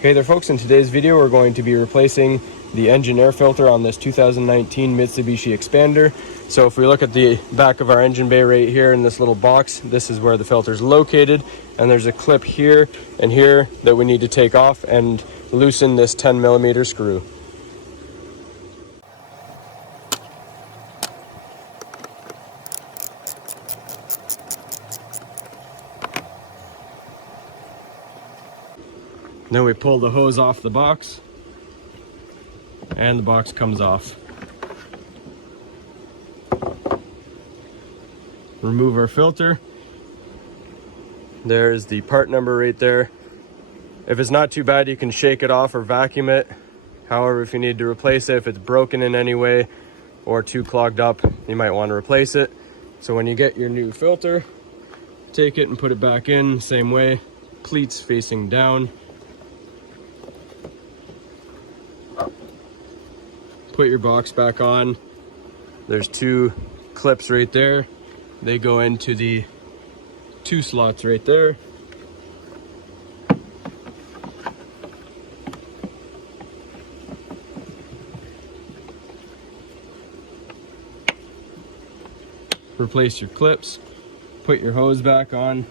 Hey there folks, in today's video we're going to be replacing the engine air filter on this 2019 Mitsubishi XPander. So if we look at the back of our engine bay right here in this little box, this is where the filter is located, and there's a clip here and here that we need to take off and loosen this 10mm screw. Then we pull the hose off the box and the box comes off. Remove our filter. There's the part number right there. If it's not too bad, you can shake it off or vacuum it. However, if you need to replace it, if it's broken in any way or too clogged up, you might want to replace it. So when you get your new filter, take it and put it back in, same way, pleats facing down. Put your box back on. There's two clips right there. They go into the two slots right there. Replace your clips. Put your hose back on.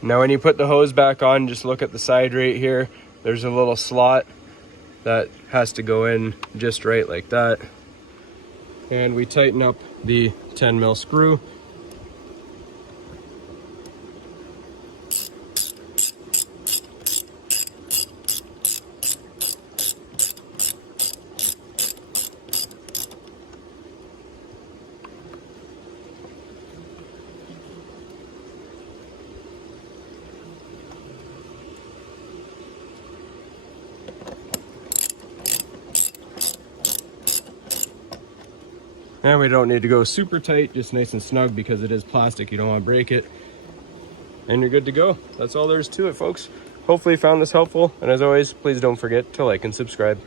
Now when you put the hose back on, just look at the side right here. There's a little slot that has to go in just right like that. And we tighten up the 10mm screw. And we don't need to go super tight, just nice and snug because it is plastic, you don't want to break it. And you're good to go. That's all there is to it, folks. Hopefully you found this helpful, and as always, please don't forget to like and subscribe.